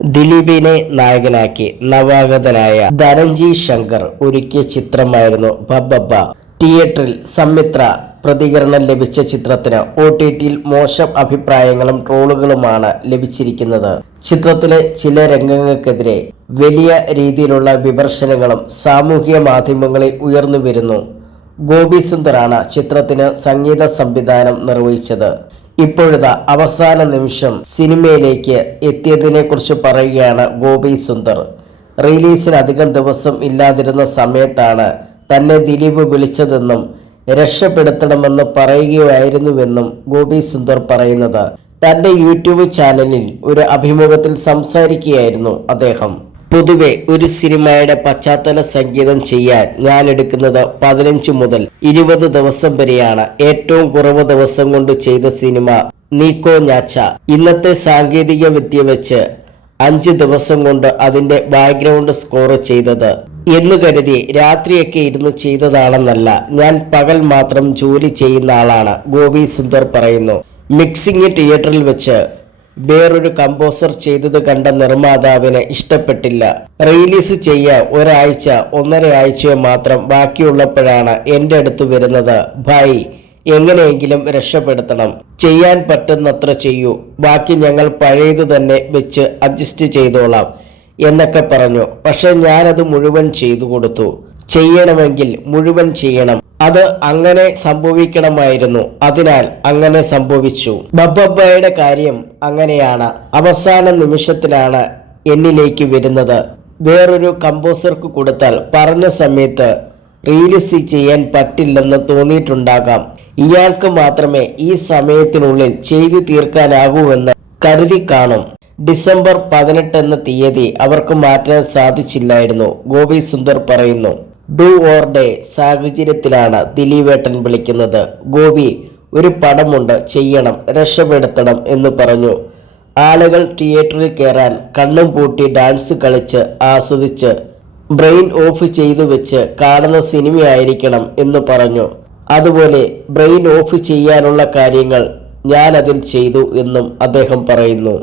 ദിലീപിനെ നായകനാക്കി നവാഗതനായ ധനഞ്ജി ശങ്കർ ഒരുക്കിയ ചിത്രമായിരുന്നു ബബ്ബബ്ബ. തിയേറ്ററിൽ സമ്മിശ്ര പ്രതികരണം ലഭിച്ച ചിത്രത്തിന് OTTയിൽ മോശം അഭിപ്രായങ്ങളും ട്രോളുകളുമാണ് ലഭിച്ചിരിക്കുന്നത്. ചിത്രത്തിലെ ചില രംഗങ്ങൾക്കെതിരെ വലിയ രീതിയിലുള്ള വിമർശനങ്ങളും സാമൂഹിക മാധ്യമങ്ങളിൽ ഉയർന്നുവരുന്നു. ഗോപി സുന്ദറാണ് ചിത്രത്തിന് സംഗീത സംവിധാനം നിർവഹിച്ചത്. ഇപ്പോഴത്തെ അവസാന നിമിഷം സിനിമയിലേക്ക് എത്തിയതിനെ കുറിച്ച് പറയുകയാണ് ഗോപി സുന്ദർ. റിലീസിന് അധികം ദിവസം ഇല്ലാതിരുന്ന സമയത്താണ് തന്നെ ദിലീപ് വിളിച്ചതെന്നും രക്ഷപ്പെടുത്തണമെന്ന് പറയുകയായിരുന്നുവെന്നും ഗോപി സുന്ദർ പറയുന്നത്. തന്റെ യൂട്യൂബ് ചാനലിൽ ഒരു അഭിമുഖത്തിൽ സംസാരിക്കുകയായിരുന്നു അദ്ദേഹം. പൊതുവെ ഒരു സിനിമയുടെ പശ്ചാത്തല സംഗീതം ചെയ്യാൻ ഞാൻ എടുക്കുന്നത് 15 മുതൽ 20 ദിവസം വരെയാണ്. ഏറ്റവും കുറവ് ദിവസം കൊണ്ട് ചെയ്ത സിനിമ നീക്കോ ഞാച്ച. ഇന്നത്തെ സാങ്കേതിക വിദ്യ വെച്ച് 5 ദിവസം കൊണ്ട് അതിന്റെ ബാക്ക്ഗ്രൗണ്ട് സ്കോർ ചെയ്തത് എന്ന് കരുതി രാത്രിയൊക്കെ ഇരുന്ന് ചെയ്തതാണെന്നല്ല. ഞാൻ പകൽ മാത്രം ജോലി ചെയ്യുന്ന ആളാണ്, ഗോപി സുന്ദർ പറയുന്നു. മിക്സിംഗ് തിയേറ്ററിൽ വെച്ച് വേറൊരു കമ്പോസർ ചെയ്തത് കണ്ട നിർമ്മാതാവിന് ഇഷ്ടപ്പെട്ടില്ല. റിലീസ് ചെയ്യാൻ ഒരാഴ്ച 1.5 ആഴ്ചയോ മാത്രം ബാക്കിയുള്ളപ്പോഴാണ് എൻ്റെ അടുത്ത് വരുന്നത്. ഭായ്, എങ്ങനെയെങ്കിലും രക്ഷപ്പെടുത്തണം, ചെയ്യാൻ പറ്റുന്നത്ര ചെയ്യൂ, ബാക്കി ഞങ്ങൾ പഴയത് തന്നെ വെച്ച് അഡ്ജസ്റ്റ് ചെയ്തോളാം എന്നൊക്കെ പറഞ്ഞു. പക്ഷെ ഞാനത് മുഴുവൻ ചെയ്തു കൊടുത്തു. ചെയ്യണമെങ്കിൽ മുഴുവൻ ചെയ്യണം, അത് അങ്ങനെ സംഭവിക്കണമായിരുന്നു, അതിനാൽ അങ്ങനെ സംഭവിച്ചു. ബബ്ബബ്ബയുടെ കാര്യം അങ്ങനെയാണ്. അവസാന നിമിഷത്തിലാണ് എന്നിലേക്ക് വരുന്നത്. വേറൊരു കമ്പോസർക്ക് കൊടുത്താൽ പറഞ്ഞ സമയത്ത് റിലീസ് ചെയ്യാൻ പറ്റില്ലെന്ന് തോന്നിയിട്ടുണ്ടാകാം. ഇയാൾക്ക് മാത്രമേ ഈ സമയത്തിനുള്ളിൽ ചെയ്തു തീർക്കാനാകൂവെന്ന് കരുതി കാണും. ഡിസംബർ 18 എന്ന തീയതി അവർക്ക് മാറ്റാൻ സാധിച്ചില്ലായിരുന്നു, ഗോപി സുന്ദർ പറയുന്നു. ഡു ഓർ ഡേ സാഹചര്യത്തിലാണ് ദിലീപേട്ടൻ വിളിക്കുന്നത്. ഗോപി, ഒരു പടമുണ്ട്, ചെയ്യണം, രക്ഷപ്പെടുത്തണം എന്ന് പറഞ്ഞു. ആളുകൾ തിയേറ്ററിൽ കയറാൻ കണ്ണും പൂട്ടി ഡാൻസ് കളിച്ച് ആസ്വദിച്ച് ബ്രെയിൻ ഓഫ് ചെയ്തു വെച്ച് കാണുന്ന സിനിമയായിരിക്കണം എന്ന് പറഞ്ഞു. അതുപോലെ ബ്രെയിൻ ഓഫ് ചെയ്യാനുള്ള കാര്യങ്ങൾ ഞാൻ അതിൽ ചെയ്തു എന്നും അദ്ദേഹം പറയുന്നു.